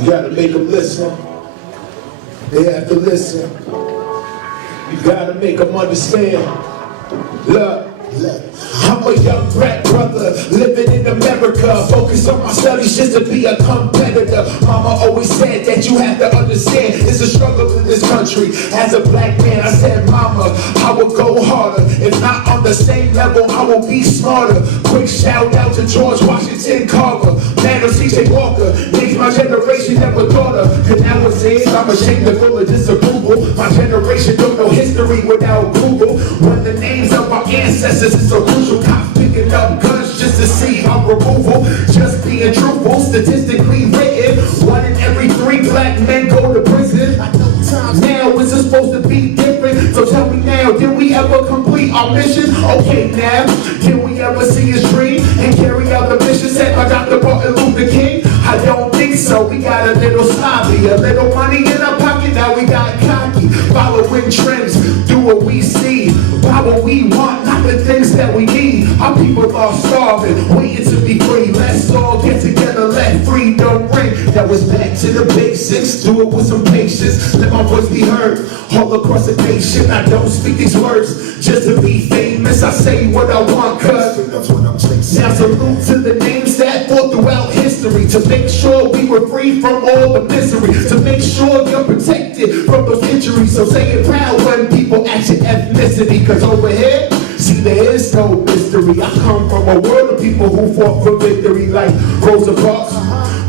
You gotta make them listen. They have to listen. You gotta make them understand. Look. I'm a young black brother living in America, focused on my studies just to be a competitor. Mama always said that you have to understand it's a struggle in this country. As a black man, I said, Mama, I will go harder. If not on the same level, I will be smarter. Quick shout out to George Washington Carver, man of C.J. Walker. Things my generation never thought of. Cause nowadays I'm ashamed of full of disapproval. My generation don't know history without Google. When the names of our ancestors is so crucial. Cops picking up guns just to see our removal. Just being truthful, statistically written, 1 in every 3 black men go to prison. Now it's supposed to be different. So tell me now, did we ever complete our mission? Okay now, did we ever see his dream and carry out the mission set by Dr. Martin Luther King? I don't think so. We got a little sloppy, a little money in our pocket. Now we got cocky, following trends, do what we see, buy what we want, not the things that we need. Our people are starving, waiting to be free. Let's all get together, let freedom ring. That was back to the basics. Do it with some patience. Let my voice be heard all across the nation. I don't speak these words just to be famous. I say what I want, cause now salute to the names that fought throughout history to make sure we were free from all the misery, to make sure you're protected from those injuries. So say it proud when people ask your ethnicity, cause over here, see, there is no mystery. I come from a world of people who fought for victory, like Rosa Parks,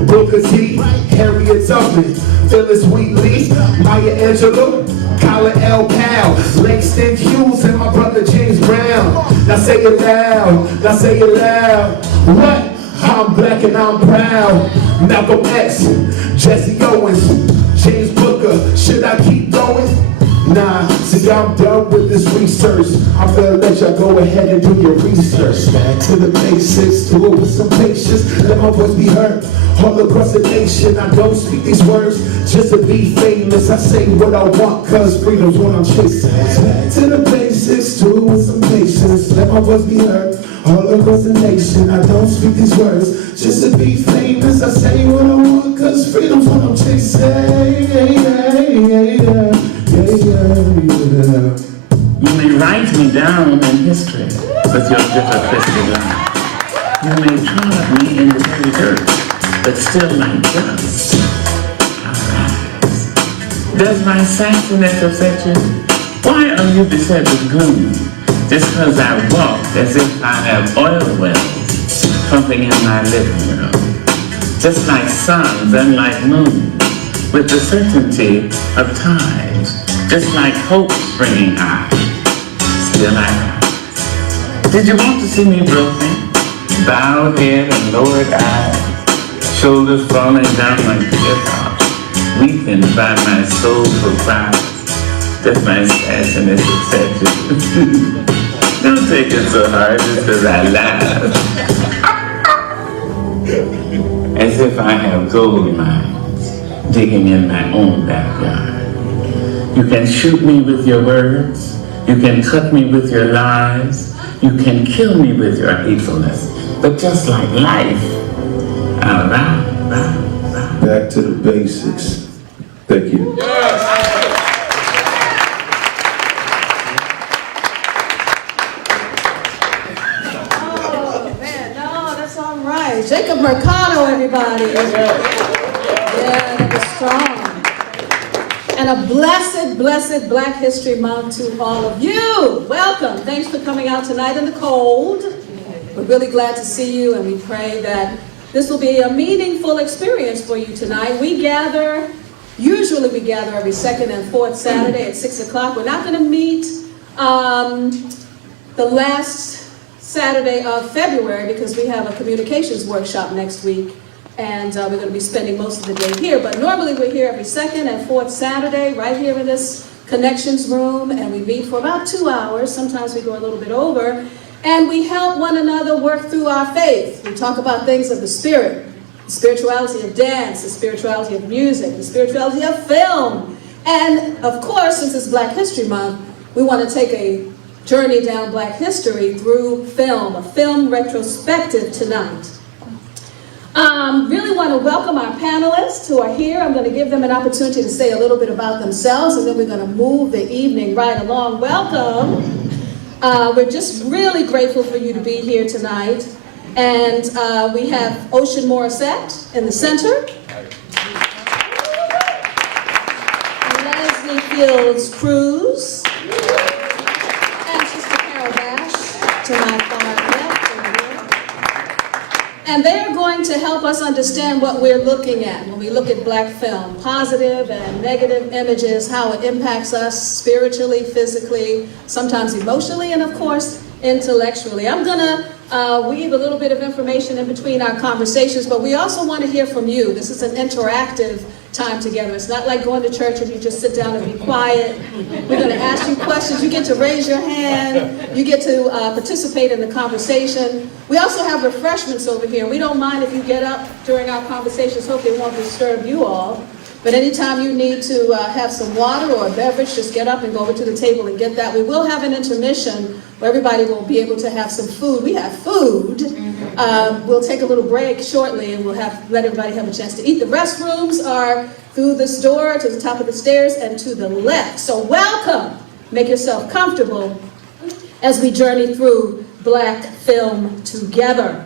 Booker T, Harriet Tubman, Phyllis Wheatley, Maya Angelou, Colin L. Powell, Langston Hughes, and my brother James Brown. Now say it loud, now say it loud. What? I'm black and I'm proud. Malcolm X, Jesse Owens, James Booker. Should I keep going? Nah, see, I'm done with this research. I'm gonna let y'all go ahead and do your research. Back to the basics, do it with some patience. Let my voice be heard all across the nation. I don't speak these words just to be famous. I say what I want, cause freedom's what I'm chasing. Back to the basics, do it with some patience. Let my voice be heard all across the nation. I don't speak these words just to be famous. I say what I want, cause freedom's what I'm chasing. You may write me down in history with your bitter twisted line. You may trod me in the very dirt, but still like dust I rise. Does my sanctity upset you? Why are you beset with gloom? Just because I walk as if I have oil wells pumping in my living room. Just like suns and like moon, with the certainty of times. Just like hope springing high, still I rise. Did you want to see me broken? Bowed head and lowered eyes, shoulders falling down like hip-hop, weeping by my soulful cries. Just my sadness upset you. Don't take it so hard just because I laugh. As if I have gold mines digging in my own backyard. You can shoot me with your words. You can cut me with your lies. You can kill me with your hatefulness. But just like life, I'll rise. Back to the basics. Thank you. Oh man, no, that's all right. Jacob Mercado, everybody. Yeah, that was strong. And a blessed, blessed Black History Month to all of you. Welcome. Thanks for coming out tonight in the cold. We're really glad to see you, and we pray that this will be a meaningful experience for you tonight. Usually we gather every second and fourth Saturday at 6 o'clock. We're not going to meet the last Saturday of February because we have a communications workshop next week. And we're going to be spending most of the day here. But normally we're here every second and fourth Saturday, right here in this connections room. And we meet for about 2 hours. Sometimes we go a little bit over. And we help one another work through our faith. We talk about things of the spirit. The spirituality of dance, the spirituality of music, the spirituality of film. And of course, since it's Black History Month, we want to take a journey down Black history through film, a film retrospective tonight. Really want to welcome our panelists who are here. I'm going to give them an opportunity to say a little bit about themselves, and then we're going to move the evening right along. Welcome. We're just really grateful for you to be here tonight. And we have Ocean Morissette in the center. Leslie Fields Cruz. And Sister Carol Bash to my far left. And they're going to help us understand what we're looking at when we look at black film. Positive and negative images, how it impacts us spiritually, physically, sometimes emotionally, and of course, intellectually. I'm gonna weave a little bit of information in between our conversations, but we also want to hear from you. This is an interactive time together. It's not like going to church and you just sit down and be quiet. We're going to ask you questions. You get to raise your hand. You get to participate in the conversation. We also have refreshments over here. We don't mind if you get up during our conversations. Hopefully it won't disturb you all. But anytime you need to have some water or a beverage, just get up and go over to the table and get that. We will have an intermission where everybody will be able to have some food. We have food. We'll take a little break shortly and we'll let everybody have a chance to eat. The restrooms are through this door to the top of the stairs and to the left. So welcome. Make yourself comfortable as we journey through black film together.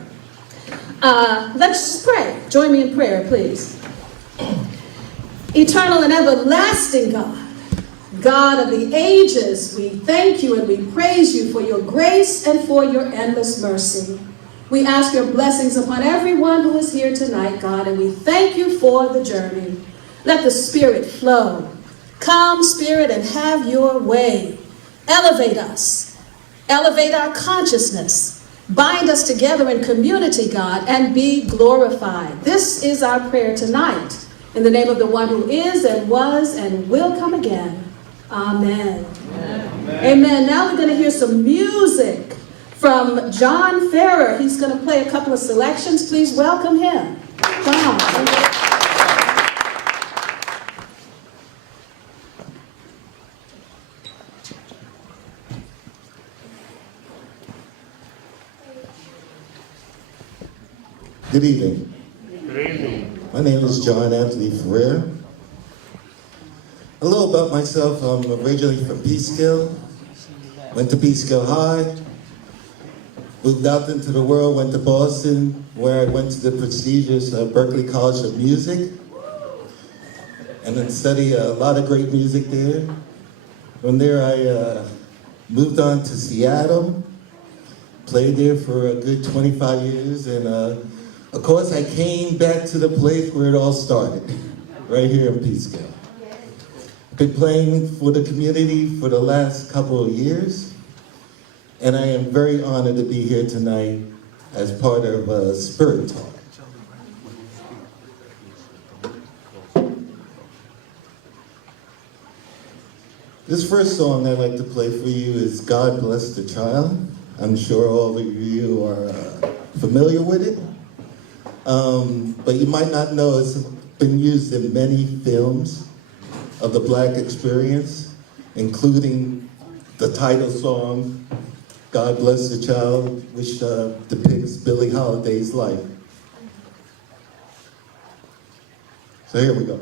Let's pray. Join me in prayer, please. Eternal and everlasting God, God of the ages, we thank you and we praise you for your grace and for your endless mercy. We ask your blessings upon everyone who is here tonight, God, and we thank you for the journey. Let the Spirit flow. Come, Spirit, and have your way. Elevate us. Elevate our consciousness. Bind us together in community, God, and be glorified. This is our prayer tonight. In the name of the one who is and was and will come again. Amen. Amen. Amen. Now we're going to hear some music from John Ferrer. He's going to play a couple of selections. Please welcome him. John. Good evening. Good evening. My name is John Anthony Ferrer. A little about myself. I'm originally from Peekskill. Went to Peekskill High. Moved out into the world, went to Boston, where I went to the prestigious Berklee College of Music. And then studied a lot of great music there. From there, I moved on to Seattle. Played there for a good 25 years. And of course, I came back to the place where it all started, right here in Peekskill. Been playing for the community for the last couple of years, and I am very honored to be here tonight as part of Spirit Talk. This first song I'd like to play for you is God Bless the Child. I'm sure all of you are familiar with it. But you might not know it's been used in many films of the Black experience, including the title song, God Bless the Child, which depicts Billie Holiday's life. So here we go.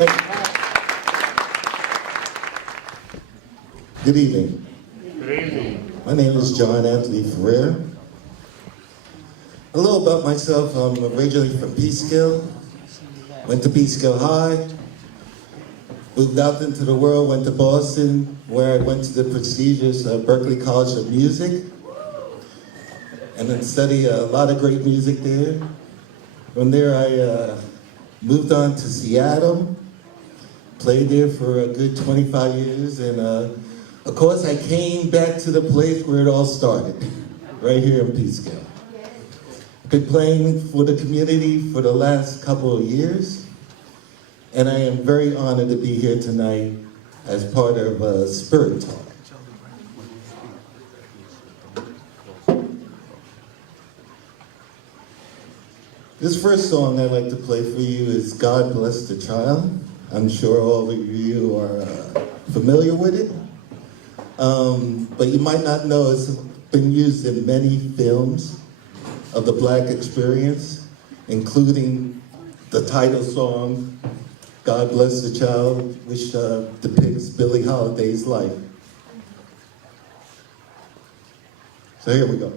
Good evening. Good evening. My name is John Anthony Ferrer. A little about myself, I'm originally from Peekskill. Went to Peekskill High. Moved out into the world, went to Boston, where I went to the prestigious Berklee College of Music. And then studied a lot of great music there. From there, I moved on to Seattle. Played there for a good 25 years. And of course, I came back to the place where it all started, right here in Peekskill. Been playing for the community for the last couple of years, and I am very honored to be here tonight as part of Spirit Talk. This first song I'd like to play for you is God Bless the Child. I'm sure all of you are familiar with it, but you might not know it's been used in many films of the Black experience, including the title song, God Bless the Child, which depicts Billie Holiday's life. So here we go.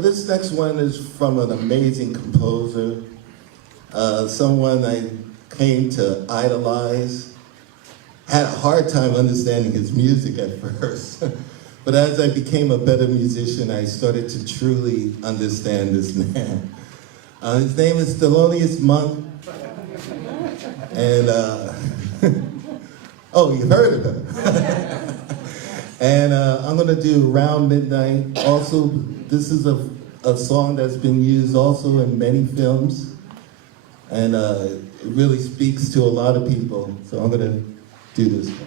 This next one is from an amazing composer, someone I came to idolize. Had a hard time understanding his music at first, but as I became a better musician, I started to truly understand this man. His name is Thelonious Monk, and oh, you've heard of him. And I'm gonna do Around Midnight. Also, this is a song that's been used also in many films, and it really speaks to a lot of people. So I'm gonna do do this.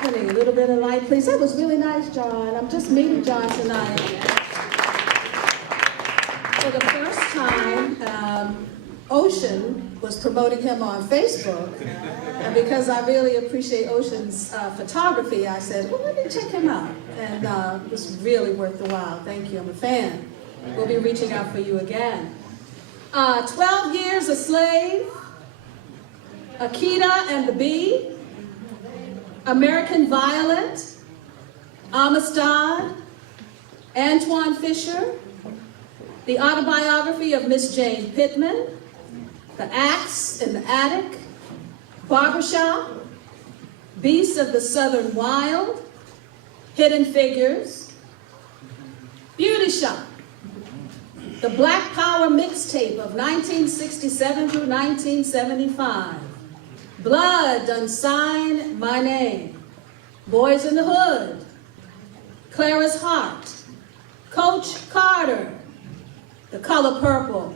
happening? A little bit of light, please. That was really nice, John. I'm just meeting John tonight. For the first time, Ocean was promoting him on Facebook. And because I really appreciate Ocean's photography, I said, well, let me check him out. And it was really worth the while. Thank you. I'm a fan. We'll be reaching out for you again. 12 Years a Slave, Akita and the Bee, American Violet, Amistad, Antoine Fisher, The Autobiography of Miss Jane Pittman, The Axe in the Attic, Barbershop, Beasts of the Southern Wild, Hidden Figures, Beauty Shop, the Black Power mixtape of 1967 through 1975, Blood Done Sign My Name, Boys in the Hood, Clara's Heart, Coach Carter, The Color Purple,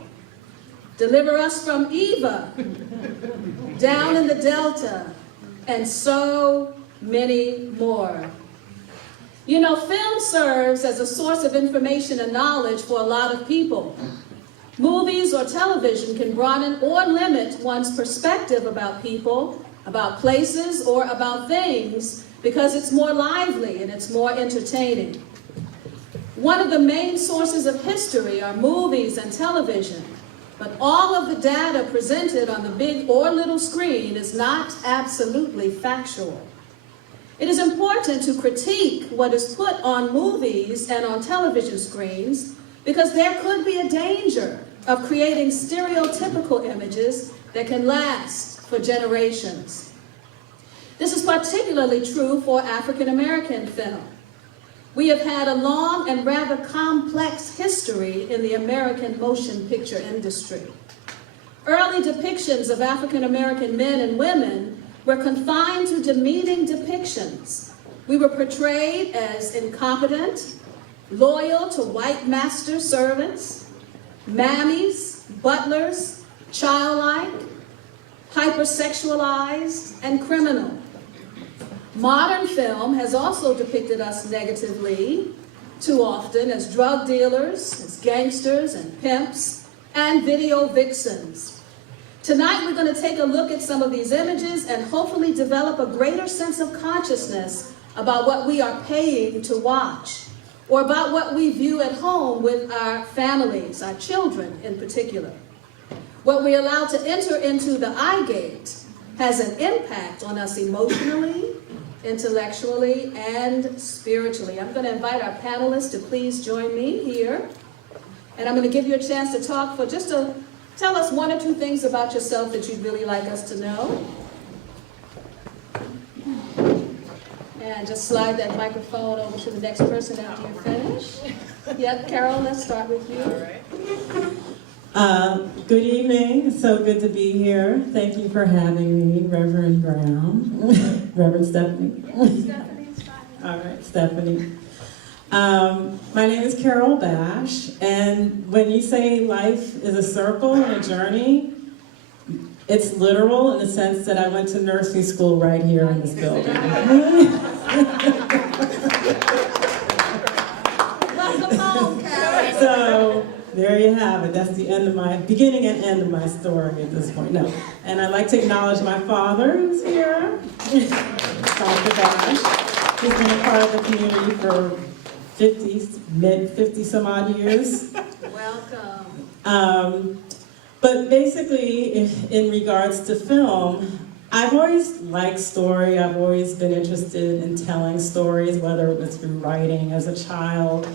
Deliver Us from Eva, Down in the Delta, and so many more. You know, film serves as a source of information and knowledge for a lot of people. Movies or television can broaden or limit one's perspective about people, about places, or about things because it's more lively and it's more entertaining. One of the main sources of history are movies and television, but all of the data presented on the big or little screen is not absolutely factual. It is important to critique what is put on movies and on television screens because there could be a danger of creating stereotypical images that can last for generations. This is particularly true for African American film. We have had a long and rather complex history in the American motion picture industry. Early depictions of African American men and women were confined to demeaning depictions. We were portrayed as incompetent, loyal to white master servants, mammies, butlers, childlike, hypersexualized, and criminal. Modern film has also depicted us negatively, too often, as drug dealers, as gangsters and pimps, and video vixens. Tonight, we're going to take a look at some of these images and hopefully develop a greater sense of consciousness about what we are paying to watch, or about what we view at home with our families, our children in particular. What we allow to enter into the eye gate has an impact on us emotionally, intellectually, and spiritually. I'm going to invite our panelists to please join me here. And I'm going to give you a chance to talk for just tell us one or two things about yourself that you'd really like us to know. And just slide that microphone over to the next person after you finish. Yep, Carol, let's start with you. All right. Good evening. So good to be here. Thank you for having me, Reverend Brown. Reverend Stephanie. Stephanie's fine. All right, Stephanie. My name is Carol Bash, and when you say life is a circle and a journey, it's literal in the sense that I went to nursing school right here in this building. Welcome home, Carol. So there you have it. That's the end of my beginning and end of my story at this point. No, and I'd like to acknowledge my father who's here, Dr. Bash. He's been a part of the community for 50 some odd years. Welcome. But basically, in regards to film, I've always liked story. I've always been interested in telling stories, whether it was through writing as a child.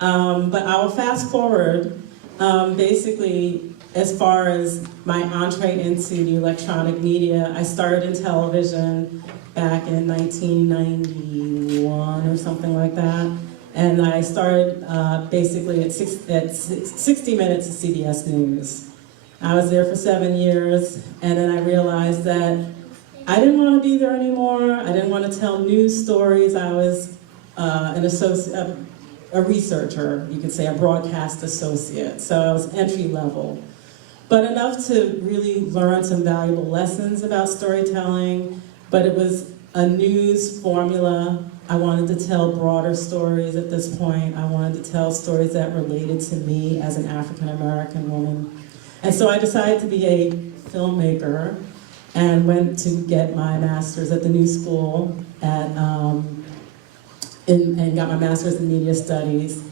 But I will fast forward, basically, as far as my entree into the electronic media. I started in television back in 1991 or something like that. And I started basically at 60 Minutes of CBS News. I was there for 7 years, and then I realized that I didn't want to be there anymore. I didn't want to tell news stories. I was a researcher, you could say, a broadcast associate. So I was entry level, but enough to really learn some valuable lessons about storytelling. But it was a news formula. I wanted to tell broader stories at this point. I wanted to tell stories that related to me as an African American woman. And so I decided to be a filmmaker and went to get my master's at the New School and got my master's in media studies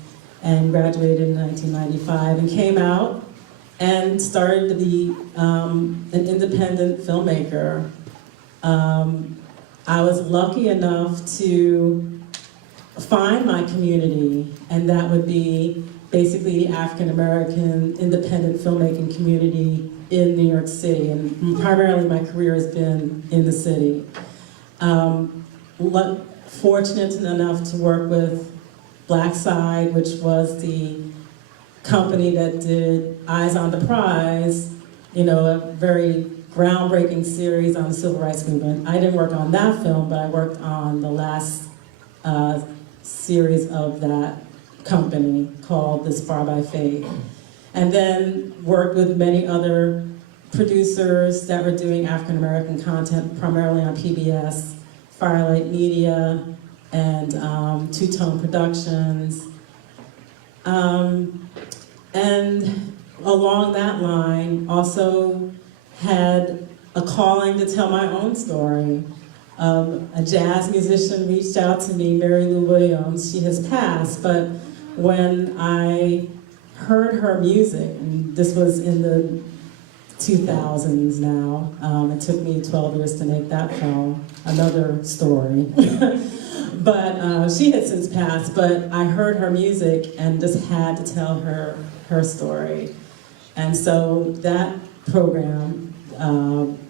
and graduated in 1995 and came out and started to be an independent filmmaker. I was lucky enough to find my community, and that would be basically the African American independent filmmaking community in New York City, and primarily my career has been in the city. Fortunate enough to work with Black Side, which was the company that did Eyes on the Prize, you know, a very groundbreaking series on the civil rights movement. I didn't work on that film, but I worked on the last series of that company called This Far by Faith. And then worked with many other producers that were doing African American content, primarily on PBS, Firelight Media, and Two Tone Productions. And along that line, also had a calling to tell my own story. A jazz musician reached out to me, Mary Lou Williams. She has passed, but when I heard her music, and this was in the 2000s now, it took me 12 years to make that film, another story. But she had since passed, but I heard her music and just had to tell her story. And so that program,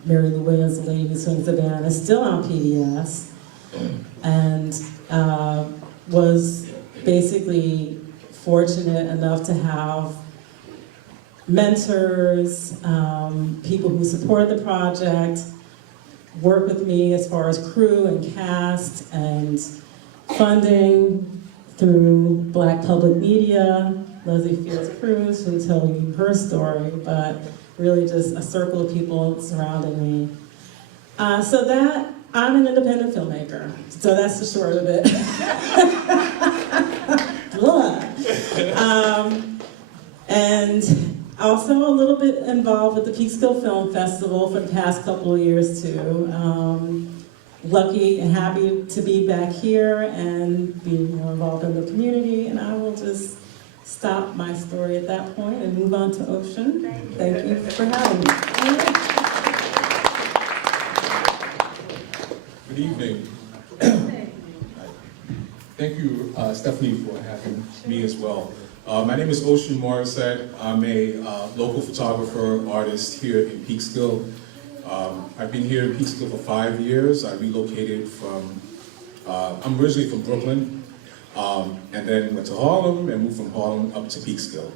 Mary Lou Williams, The Lady Who Swings the Band, is still on PBS, and was basically fortunate enough to have mentors, people who support the project, work with me as far as crew and cast and funding through Black Public Media, Leslie Fields Cruz, who'll tell you her story, but really just a circle of people surrounding me. So that, I'm an independent filmmaker. So that's the short of it. And also a little bit involved with the Peekskill Film Festival for the past couple of years too. Lucky and happy to be back here and be more involved in the community, and I will just stop my story at that point and move on to Ocean. Thank you for having me. Good evening. Thank you, Stephanie, for having me as well. My name is Ocean Morissette. I'm a local photographer, artist here in Peekskill. I've been here in Peekskill for 5 years. I relocated from, I'm originally from Brooklyn, and then went to Harlem and moved from Harlem up to Peekskill.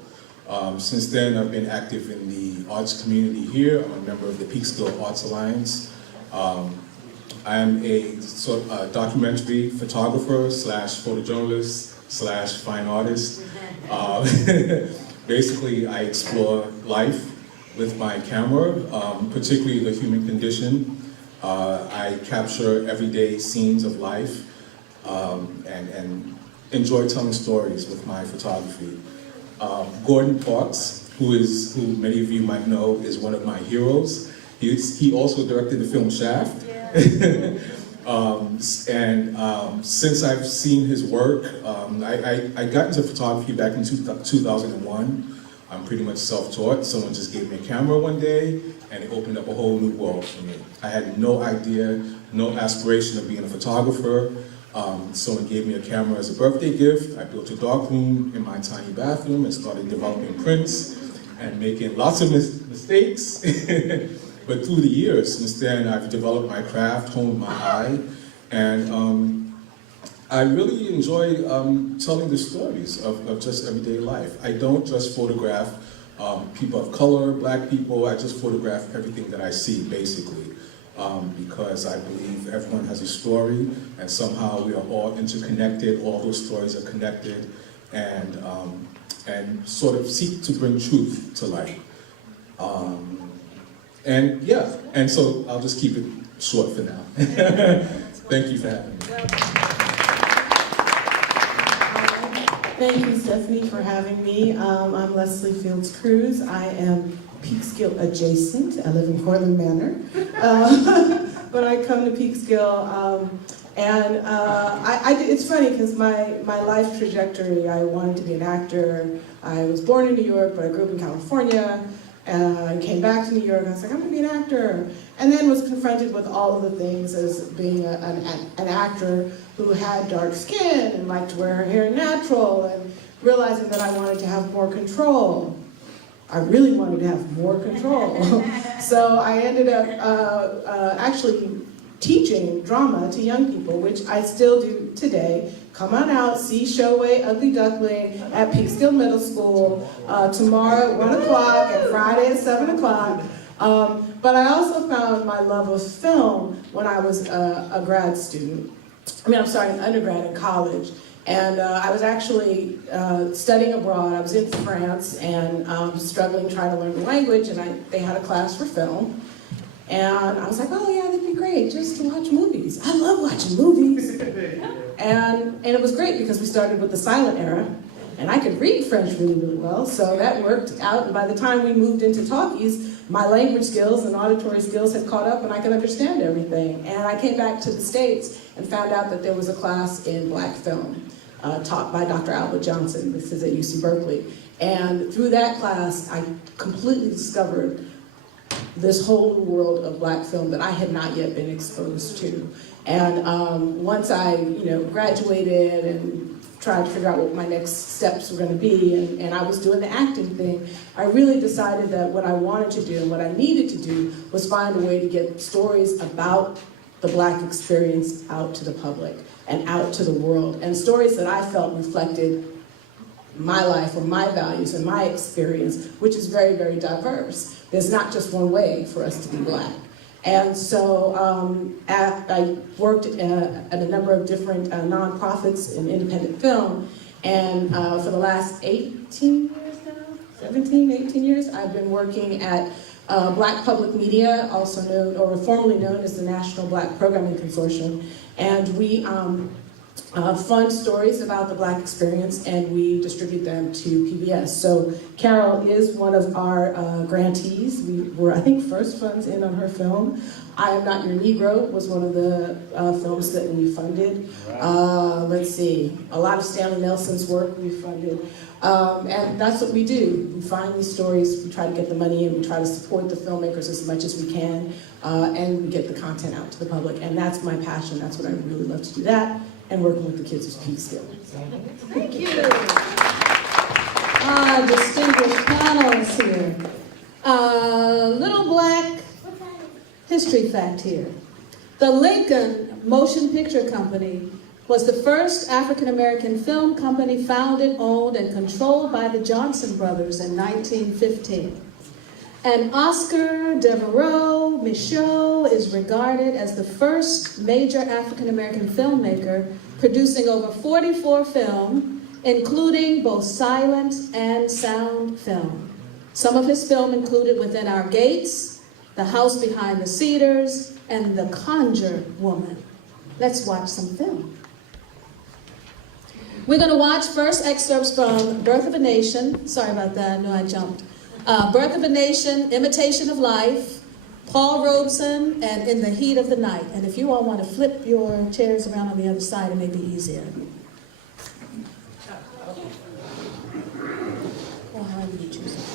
Since then, I've been active in the arts community here. I'm a member of the Peekskill Arts Alliance. I am a documentary photographer slash photojournalist slash fine artist. Basically, I explore life with my camera, particularly the human condition. I capture everyday scenes of life and enjoy telling stories with my photography. Gordon Parks, who many of you might know is one of my heroes. He also directed the film Shaft. Since I've seen his work, I got into photography back in 2001. I'm pretty much self-taught. Someone just gave me a camera one day, and it opened up a whole new world for me. I had no idea, no aspiration of being a photographer. Someone gave me a camera as a birthday gift. I built a darkroom in my tiny bathroom and started developing prints and making lots of mistakes. But through the years, since then, I've developed my craft, honed my eye, and I really enjoy telling the stories of just everyday life. I don't just photograph people of color, Black people. I just photograph everything that I see, basically, because I believe everyone has a story, and somehow we are all interconnected. All those stories are connected, and sort of seek to bring truth to light. And so I'll just keep it short for now. Thank you for having me. Thank you, Stephanie, for having me. I'm Leslie Fields Cruz. I am Peekskill adjacent. I live in Cortland Manor. But I come to Peekskill, it's funny because my life trajectory, I wanted to be an actor. I was born in New York, but I grew up in California. I came back to New York, I was like, I'm gonna be an actor. And then was confronted with all of the things as being an actor who had dark skin and liked to wear her hair natural, and realizing that I wanted to have more control. I really wanted to have more control. So I ended up actually teaching drama to young people, which I still do today. Come on out, see Showway Ugly Duckling at Peekskill Middle School tomorrow at 1 o'clock and Friday at 7 o'clock. But I also found my love of film when I was a grad student. an undergrad in college. And I was actually studying abroad. I was in France and struggling trying to learn the language, and they had a class for film. And I was like, oh yeah, that'd be great, just to watch movies. I love watching movies. And it was great because we started with the silent era, and I could read French really, really well, so that worked out. And by the time we moved into talkies, my language skills and auditory skills had caught up, and I could understand everything. And I came back to the States and found out that there was a class in black film taught by Dr. Albert Johnson. This is at UC Berkeley. And through that class, I completely discovered this whole world of black film that I had not yet been exposed to. And once I graduated and tried to figure out what my next steps were going to be, and I was doing the acting thing, I really decided that what I wanted to do and what I needed to do was find a way to get stories about the black experience out to the public and out to the world, and stories that I felt reflected my life or my values and my experience, which is very, very diverse. There's not just one way for us to be black. And so I worked at a number of different nonprofits in independent film, and for the last 18 years now, 17, 18 years, I've been working at Black Public Media, also known, or formerly known as the National Black Programming Consortium, and we fund stories about the black experience, and we distribute them to PBS. So Carol is one of our grantees. We were, I think, first funds in on her film. I Am Not Your Negro was one of the films that we funded. Let's see, a lot of Stanley Nelson's work we funded. And that's what we do. We find these stories, we try to get the money in, we try to support the filmmakers as much as we can, and we get the content out to the public. And that's my passion, that's what I really love to do that, and working with the kids is Peekskill. Thank you. Our distinguished panelists here. Little black history fact here. The Lincoln Motion Picture Company was the first African-American film company founded, owned, and controlled by the Johnson brothers in 1915. And Oscar Devereaux Michaud is regarded as the first major African-American filmmaker, producing over 44 films, including both silent and sound film. Some of his film included Within Our Gates, The House Behind the Cedars, and The Conjure Woman. Let's watch some film. We're going to watch first excerpts from Birth of a Nation. Sorry about that, I know I jumped. Birth of a Nation, Imitation of Life, Paul Robeson, and In the Heat of the Night. And if you all want to flip your chairs around on the other side, it may be easier. Or however you choose it.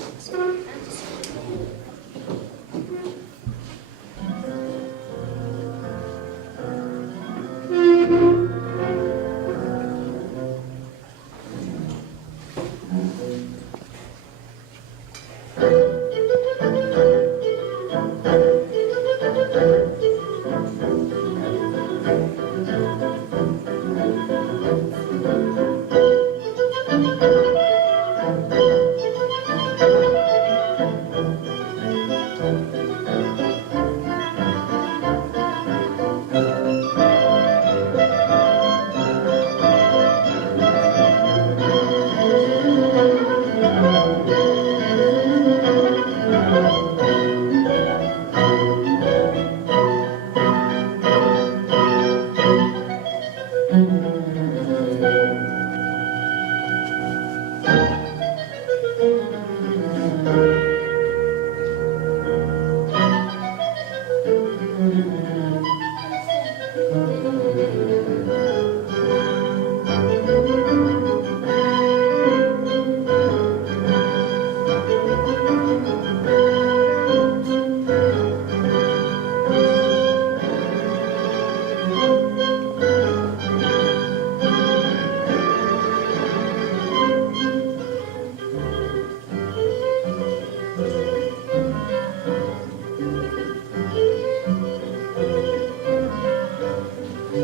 We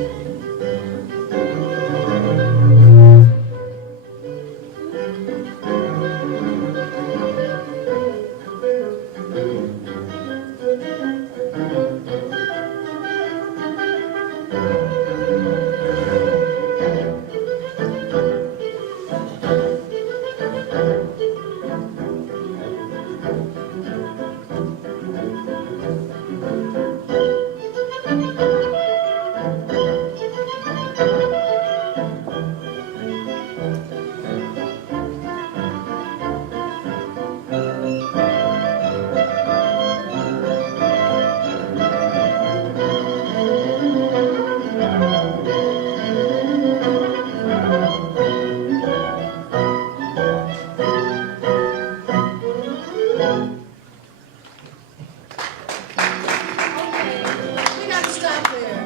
got to stop there.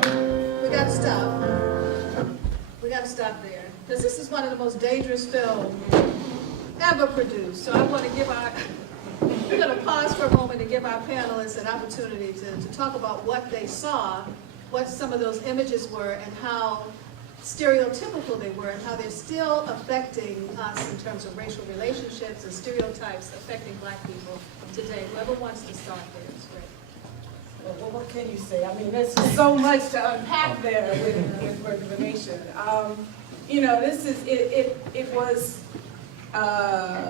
We got to stop. We got to stop there. Because this is one of the most dangerous films ever produced. So I want to give our, we're going to pause for a moment and give our panelists an opportunity to talk about what they saw, what some of those images were, and how stereotypical they were, and how they're still affecting us in terms of racial relationships and stereotypes affecting Black people today. Whoever wants to start there is great. Well, what can you say? I mean, there's so much to unpack there with Work of a Nation. You know, this is, it was,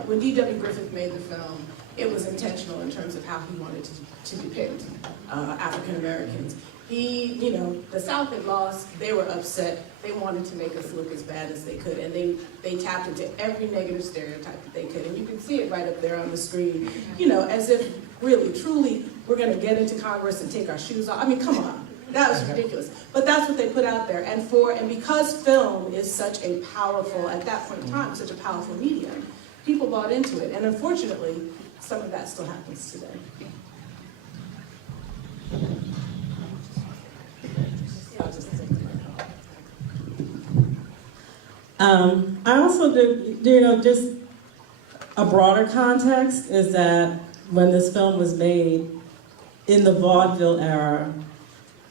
when D.W. Griffith made the film, it was intentional in terms of how he wanted to depict African Americans. You know, the South had lost, they were upset, they wanted to make us look as bad as they could, and they tapped into every negative stereotype that they could, and you can see it right up there on the screen, you know, as if really, truly, we're gonna get into Congress and take our shoes off. I mean, come on, that was ridiculous. But that's what they put out there, and because film is such a powerful, at that point in time, such a powerful medium, people bought into it, and unfortunately, some of that still happens today. I also do, you know, just a broader context is that when this film was made in the vaudeville era,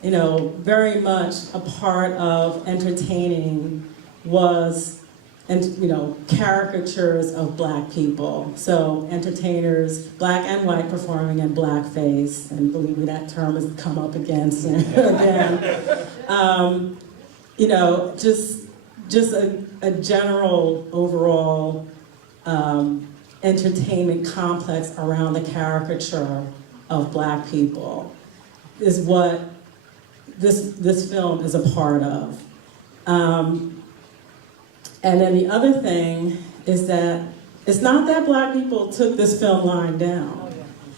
you know, very much a part of entertaining was, and you know, caricatures of Black people. So entertainers, Black and white, performing in blackface, and believe me, that term has come up again. You know, just a general overall entertainment complex around the caricature of Black people is what this film is a part of. And then the other thing is that it's not that Black people took this film lying down.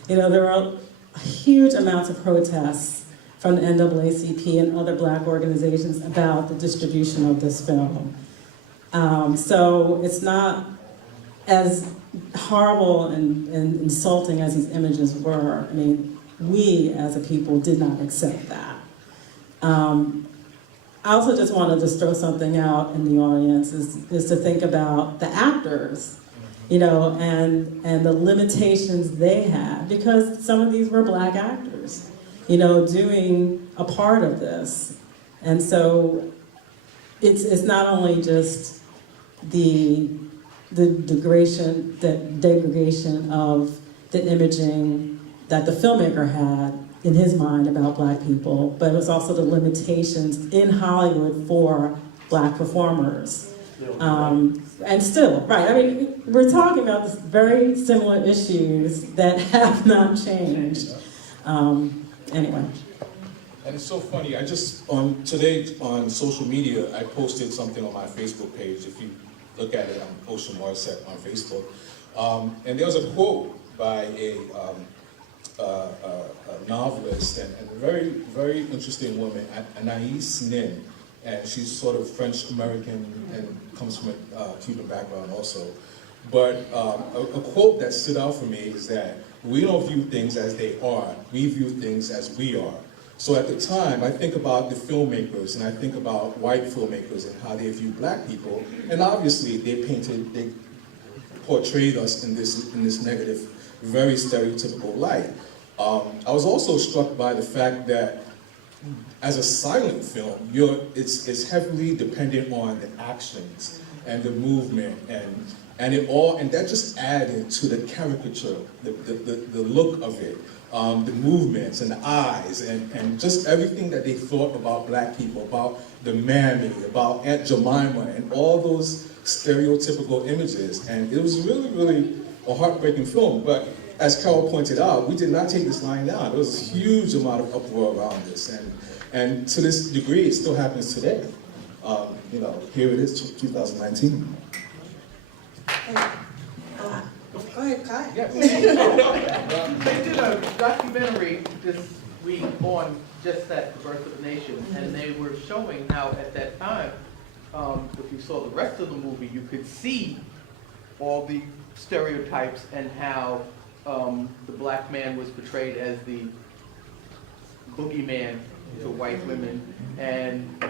You know, there are huge amounts of protests from the NAACP and other Black organizations about the distribution of this film. So it's not as horrible and insulting as these images were. I mean, we as a people did not accept that. I also just want to just throw something out in the audience is to think about the actors, you know, and the limitations they had, because some of these were Black actors, you know, doing a part of this. And so it's not only just the degradation of the imaging that the filmmaker had in his mind about Black people, but it was also the limitations in Hollywood for Black performers. And still, right, I mean, we're talking about this very similar issues that have not changed. Anyway. And it's so funny, I just, today on social media, I posted something on my Facebook page. If you look at it, I'm Ocean Morissette on Facebook. And there was a quote by a novelist and a very, very interesting woman, Anais Nin, and she's sort of French-American and comes from a Cuban background also. But a quote that stood out for me is that we don't view things as they are, we view things as we are. So at the time, I think about the filmmakers, and I think about white filmmakers and how they view Black people, and obviously they portrayed us in this negative, very stereotypical light. I was also struck by the fact that As a silent film, it's heavily dependent on the actions and the movement and that just added to the caricature, the look of it, the movements and the eyes and just everything that they thought about black people, about the mammy, about Aunt Jemima, and all those stereotypical images. And it was really, really a heartbreaking film. But as Carol pointed out, we did not take this line down. There was a huge amount of uproar around this. And to this degree, it still happens today. You know, here it is, 2019. Go ahead, Kai. Yes. They did a documentary this week on just that, The Birth of a Nation, and they were showing how at that time, if you saw the rest of the movie, you could see all the stereotypes and how the black man was portrayed as the boogeyman to white women. And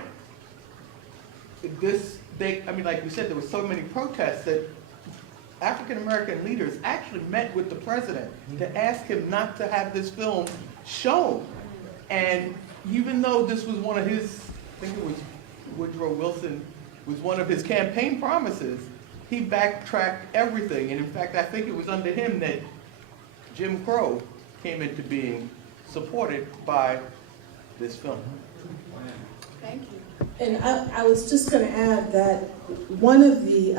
this, I mean, like we said, there were so many protests that African American leaders actually met with the president to ask him not to have this film shown. And even though this was one of his, I think it was Woodrow Wilson, was one of his campaign promises, he backtracked everything. And in fact, I think it was under him that Jim Crow came into being, supported by this film. Thank you. And I was just going to add that one of the,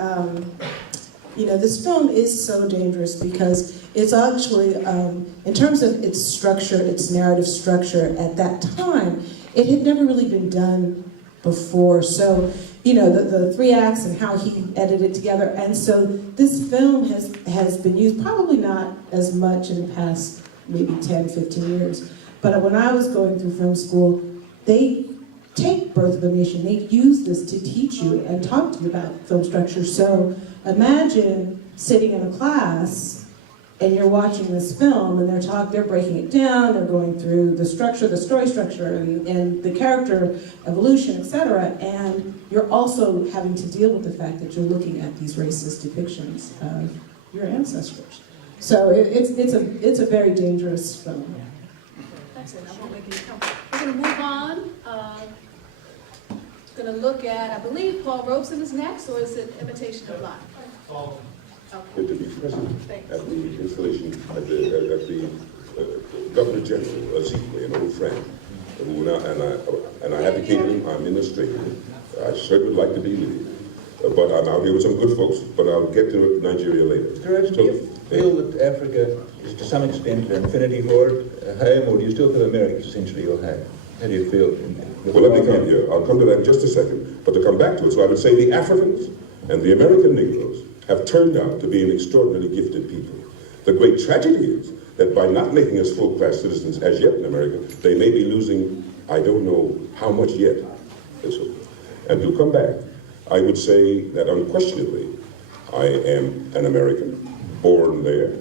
this film is so dangerous because it's actually, in terms of its structure, its narrative structure at that time, it had never really been done before. So, the three acts and how he edited it together. And so this film has been used, probably not as much in the past maybe 10, 15 years. But when I was going through film school, they take Birth of a Nation, they use this to teach you and talk to you about film structure. So imagine sitting in a class and you're watching this film and they're breaking it down, they're going through the structure, the story structure, and the character evolution, etc. And you're also having to deal with the fact that you're looking at these racist depictions of your ancestors. So it's a very dangerous film. That's it. I won't make you come. We're going to move on. Going to look at, I believe Paul Robeson is next, or is it Imitation of Life? To be present at the installation at the Governor General Azikiwe, an old friend, who now, and I advocated him. I'm in the straight. I certainly would like to be with you, but I'm out here with some good folks. But I'll get to Nigeria later. Mr. Rhodes, do you feel that Africa is to some extent an affinity for it, home, or do you still feel America is essentially your home? How do you feel? Well, let me come here. I'll come to that in just a second. But to come back to it, so I would say the Africans and the American Negroes have turned out to be an extraordinarily gifted people. The great tragedy is that by not making us full-class citizens as yet in America, they may be losing, I don't know how much yet. And to come back, I would say that unquestionably, I am an American, born there.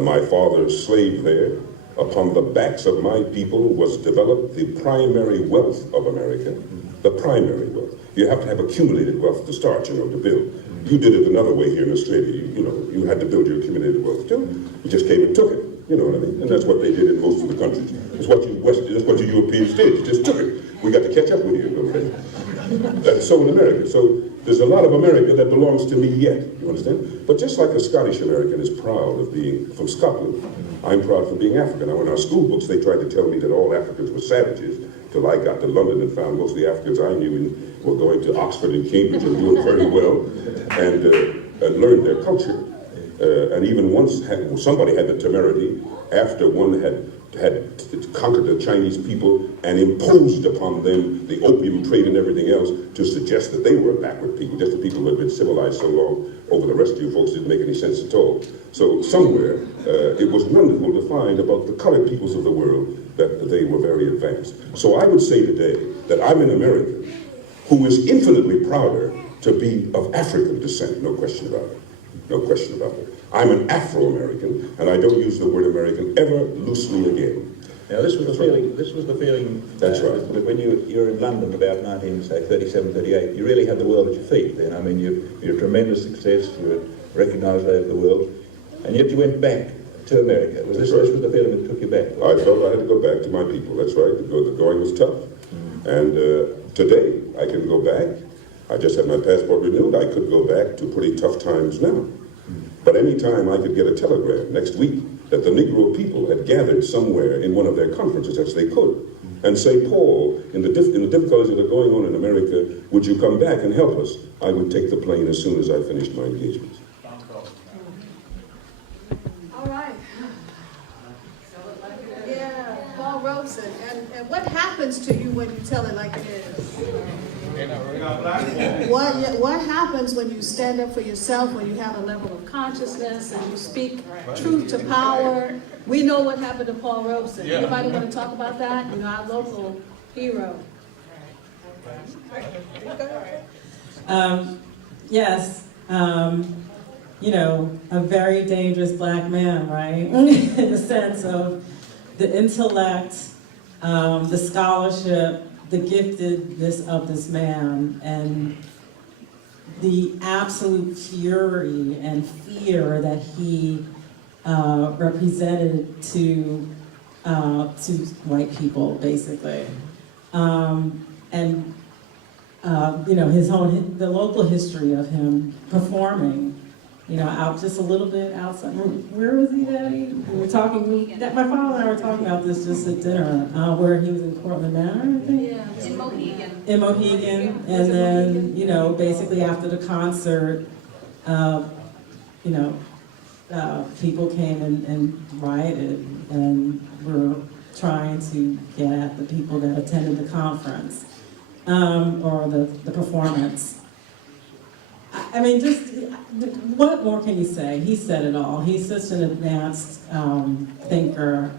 My father slaved there. Upon the backs of my people was developed the primary wealth of America, the primary wealth. You have to have accumulated wealth to start, to build. You did it another way here in Australia. You had to build your accumulated wealth too. You just came and took it. You know what I mean? And that's what they did in most of the countries. That's what you Europeans did. You just took it. We got to catch up with you a little bit. That's so in America. So there's a lot of America that belongs to me yet. You understand? But just like a Scottish American is proud of being from Scotland, I'm proud for being African. Now, in our school books, they tried to tell me that all Africans were savages, till I got to London and found most of the Africans I knew were going to Oxford and Cambridge and doing very well, and learned their culture. And even once somebody had the temerity, after one had conquered the Chinese people and imposed upon them the opium trade and everything else, to suggest that they were a backward people, just the people who had been civilized so long over the rest of you folks didn't make any sense at all. So somewhere, it was wonderful to find about the colored peoples of the world that they were very advanced. So I would say today that I'm an American who is infinitely prouder to be of African descent, no question about it. No question about it. I'm an Afro-American, and I don't use the word American ever loosely again. Now, this was the feeling. This was the feeling. That's right. That when you were in London about 1937, 38, you really had the world at your feet. Then, I mean, you're a tremendous success. You were recognised over the world, and yet you went back to America? Was this the feeling that took you back? I felt I had to go back to my people. That's right. The going was tough. And today, I can go back. I just had my passport renewed. I could go back to pretty tough times now. But any time I could get a telegram next week that the Negro people had gathered somewhere in one of their conferences, as they could, and say, Paul, in the difficulties that are going on in America, would you come back and help us? I would take the plane as soon as I finished my engagements. All right. Yeah, Paul Robeson. And what happens to you when you tell it like it is? What happens when you stand up for yourself, when you have a level of consciousness and you speak truth to power? We know what happened to Paul Robeson. Anybody want to talk about that? You know, our local hero. Yes, you know, a very dangerous black man, right? In the sense of the intellect, the scholarship, the giftedness of this man, and the absolute fury and fear that he represented to white people, basically. You know, the local history of him performing, you know, out just a little bit outside. Where was he, Daddy? We were talking, my father and I were talking about this just at dinner, where he was in Cortland Manor, I think? Yeah, in Mohegan. In Mohegan, and then, you know, basically after the concert, you know, people came and rioted and were trying to get at the people that attended the conference, or the performance. I mean, just, what more can you say? He said it all. He's such an advanced thinker.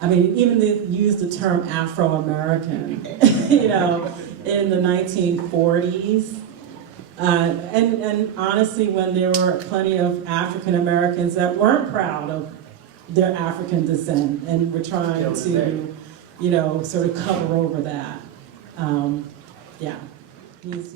I mean, even used the term Afro-American, you know, in the 1940s. And honestly, when there were plenty of African Americans that weren't proud of their African descent and were trying to, you know, sort of cover over that. Yeah, he's